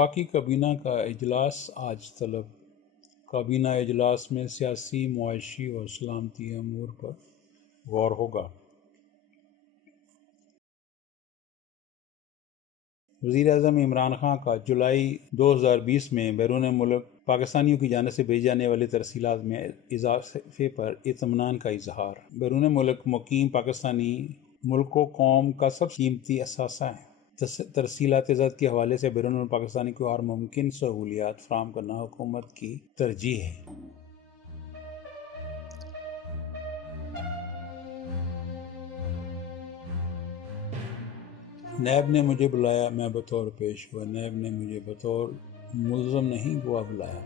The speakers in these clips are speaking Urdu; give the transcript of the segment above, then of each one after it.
وفاقی کابینہ کا اجلاس آج طلب۔ کابینہ اجلاس میں سیاسی، معاشی اور سلامتی امور پر غور ہوگا۔ وزیر اعظم عمران خان کا جولائی 2020 میں بیرون ملک پاکستانیوں کی جانب سے بھیجی جانے والی ترسیلات میں اضافے پر اطمینان کا اظہار۔ بیرون ملک مقیم پاکستانی ملک و قوم کا سب سے قیمتی اثاثہ ہیں۔ ترسیلات زر کے حوالے سے بیرون ملک پاکستانی کو ہر ممکن سہولیات فراہم کرنا حکومت کی ترجیح ہے۔ نیب نے مجھے بلایا، میں بطور پیش ہوا۔ نیب نے مجھے بطور ملزم نہیں گواہ بلایا۔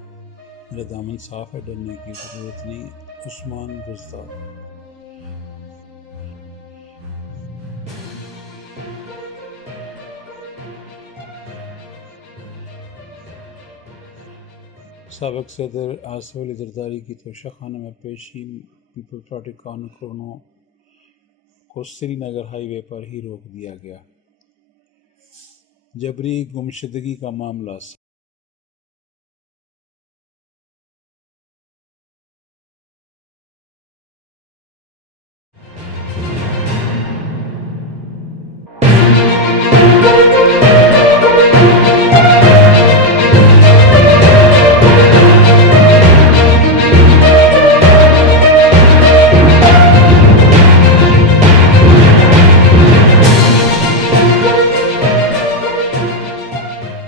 میرا دامن صاف ہے، ڈرنے کی ضرورت نہیں۔ عثمان بزدار۔ سابق صدر آصف علی زرداری کی توشہ خانہ میں پیشی۔ پیپلز پارٹی کارکنوں کو سری نگر ہائی وے پر ہی روک دیا گیا۔ جبری گمشدگی کا معاملہ۔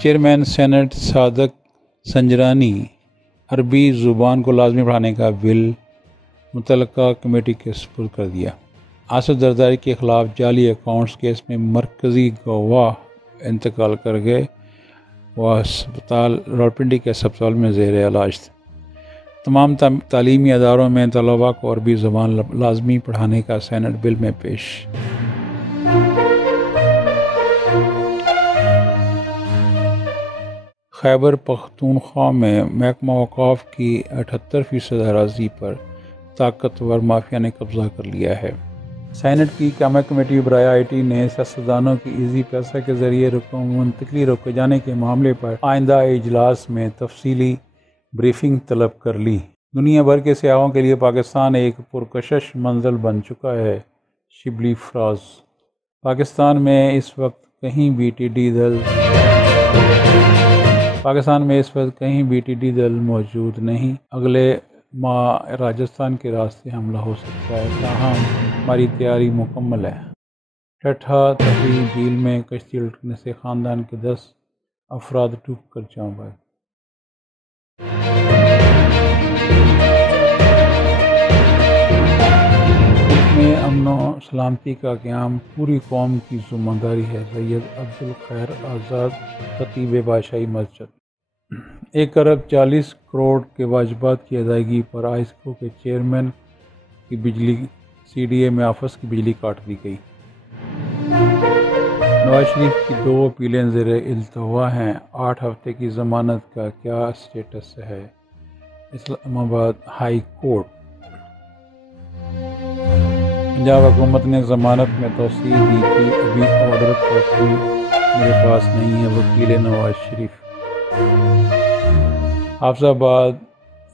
چیئرمین سینٹ صادق سنجرانی عربی زبان کو لازمی پڑھانے کا بل متعلقہ کمیٹی کے سپرد کر دیا۔ آصف زرداری کے خلاف جعلی اکاؤنٹس کیس میں مرکزی گواہ انتقال کر گئے۔ وہ ہسپتال راولپنڈی کے ہسپتال میں زیر علاج تھے۔ تمام تعلیمی اداروں میں طلباء کو عربی زبان لازمی پڑھانے کا سینٹ بل میں پیش۔ خیبر پختونخوا میں محکمہ اوقاف کی 78% اراضی پر طاقتور مافیا نے قبضہ کر لیا ہے۔ سینٹ کی قیامی کمیٹی برائے آئی ٹی نے سیاستدانوں کی ایزی پیسہ کے ذریعے رقم منتقلی روکے جانے کے معاملے پر آئندہ اجلاس میں تفصیلی بریفنگ طلب کر لی۔ دنیا بھر کے سیاحوں کے لیے پاکستان ایک پرکشش منزل بن چکا ہے۔ شبلی فراز۔ پاکستان میں اس وقت کہیں بی ٹی ڈی دل موجود نہیں۔ اگلے ماہ راجستھان کے راستے حملہ ہو سکتا ہے، تاہم ہماری تیاری مکمل ہے۔ ٹھٹھہ تفریح جھیل میں کشتی الٹنے سے خاندان کے 10 افراد ڈوب کر جاں بحق۔ ملک میں امن و سلامتی کا قیام پوری قوم کی ذمہ داری ہے۔ سید عبدالخیر آزاد خطیب بادشاہی مسجد۔ 1,40,40,00,000 کے واجبات کی ادائیگی پر آئسکو کے چیئرمین کی بجلی سی ڈی اے میں آفس کی بجلی کاٹ دی گئی۔ نواز شریف کی 2 اپیلیں زیر التوا ہیں۔ 8 ہفتے کی ضمانت کا کیا سٹیٹس ہے؟ اسلام آباد ہائی کورٹ۔ پنجاب حکومت نے ضمانت میں توسیع دی تھی، ابھی آرڈر کاپی میرے پاس نہیں ہے۔ وکیل نواز شریف۔ حافظ آباد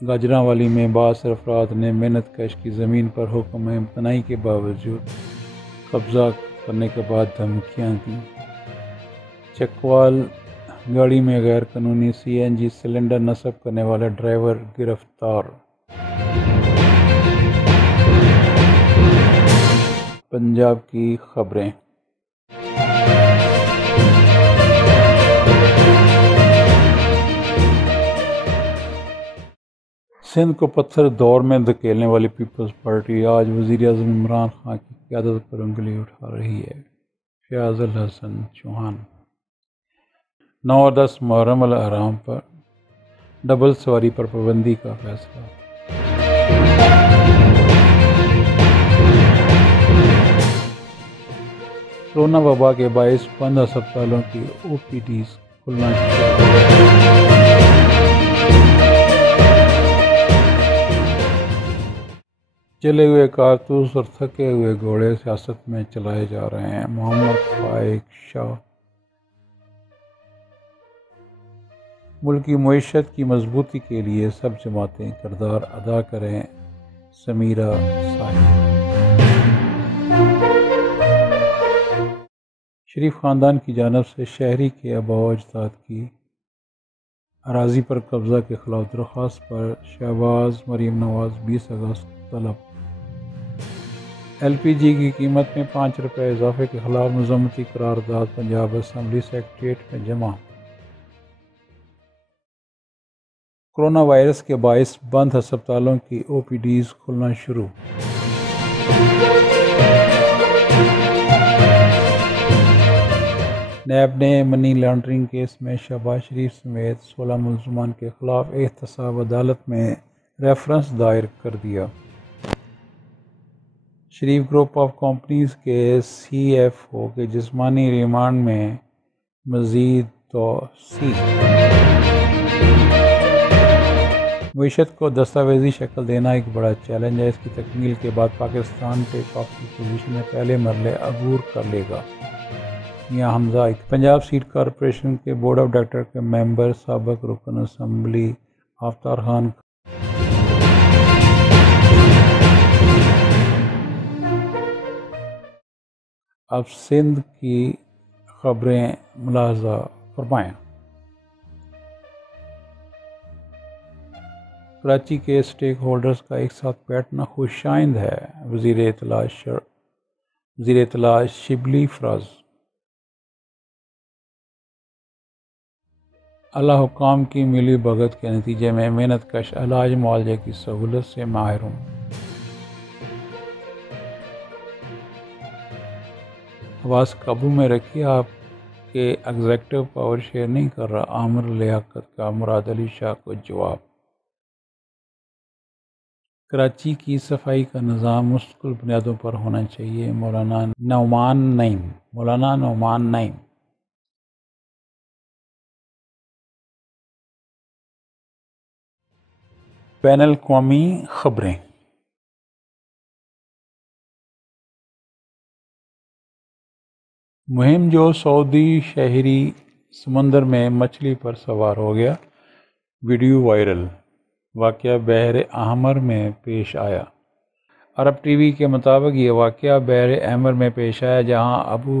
گاجرانوالی میں بعض افراد نے محنت کش کی زمین پر حکم امتناعی کے باوجود قبضہ کرنے کے بعد دھمکیاں دیں۔ چکوال گاڑی میں غیر قانونی سی این جی سلنڈر نصب کرنے والا ڈرائیور گرفتار۔ پنجاب کی خبریں۔ سندھ کو پتھر دور میں دھکیلنے والی پیپلز پارٹی آج وزیر اعظم عمران خان کی قیادت پر انگلی اٹھا رہی ہے۔ فیاض الحسن چوہان۔ 9 اور 10 محرم الاحرام پر ڈبل سواری پر پابندی کا فیصلہ۔ کورونا وبا کے باعث بند ہسپتالوں کی او پی ڈیز کھلنا شروع۔ چلے ہوئے کارتوس اور تھکے ہوئے گھوڑے سیاست میں چلائے جا رہے ہیں۔ محمد فائق شاہ۔ ملکی معیشت کی مضبوطی کے لیے سب جماعتیں کردار ادا کریں۔ سمیرہ ساحل۔ شریف خاندان کی جانب سے شہری کے آباء و اجداد کی اراضی پر قبضہ کے خلاف درخواست پر شہباز مریم نواز 20 اگست طلب۔ ایل پی جی کی قیمت میں 5 روپے اضافے کے خلاف مذمتی قرارداد پنجاب اسمبلی سیکریٹریٹ میں جمع۔ کرونا وائرس کے باعث بند ہسپتالوں کی او پی ڈیز کھلنا شروع۔ نیب نے منی لانڈرنگ کیس میں شہباز شریف سمیت 16 ملزمان کے خلاف احتساب عدالت میں ریفرنس دائر کر دیا۔ شریف گروپ آف کمپنیز کے سی ایف او کے جسمانی ریمانڈ میں مزید توسیع۔ معیشت کو دستاویزی شکل دینا ایک بڑا چیلنج ہے۔ اس کی تکمیل کے بعد پاکستان ٹیک آف کی پوزیشن میں پہلے مرحلے عبور کر لے گا۔ میاں حمزہ پنجاب سیڈ کارپوریشن کے بورڈ آف ڈائریکٹر کے ممبر سابق رکن اسمبلی آفتاب خان۔ اب سندھ کی خبریں ملاحظہ فرمائیں۔ کراچی کے اسٹیک ہولڈرز کا ایک ساتھ بیٹھنا خوشائند ہے۔ وزیر اطلاع شبلی فراز۔ اعلیٰ حکام کی ملی بھگت کے نتیجے میں محنت کش علاج معالجے کی سہولت سے محروم۔ حواس قابو میں رکھیے، آپ کے ایگزیکٹو پاور شیئر نہیں کر رہا۔ عامر لیاقت کا مراد علی شاہ کو جواب۔ کراچی کی صفائی کا نظام مستقل بنیادوں پر ہونا چاہیے۔ مولانا نعمان نعیم۔ بین الاقوامی خبریں۔ مہم جو سعودی شہری سمندر میں مچھلی پر سوار ہو گیا، ویڈیو وائرل۔ واقعہ بحر احمر میں پیش آیا۔ عرب ٹی وی کے مطابق یہ واقعہ بحر احمر میں پیش آیا، جہاں ابو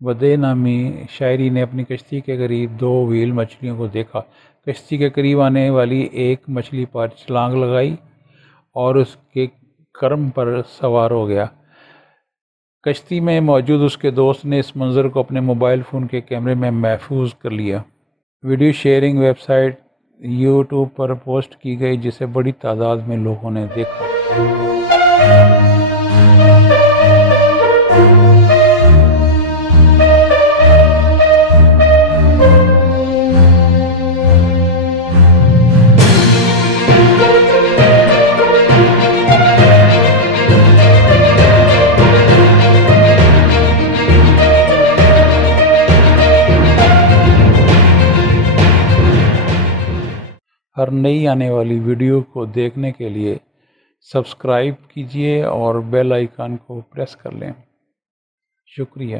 ودے نامی شاعری نے اپنی کشتی کے قریب 2 ویل مچھلیوں کو دیکھا۔ کشتی کے قریب آنے والی ایک مچھلی پر چھلانگ لگائی اور اس کے کرم پر سوار ہو گیا۔ کشتی میں موجود اس کے دوست نے اس منظر کو اپنے موبائل فون کے کیمرے میں محفوظ کر لیا۔ Video sharing website YouTube پر پوسٹ کی گئی، جسے بڑی تعداد میں لوگوں نے دیکھا۔ ہر نئی آنے والی ویڈیو کو دیکھنے کے لیے سبسکرائب کیجیے اور بیل آئیکن کو پریس کر لیں۔ شکریہ۔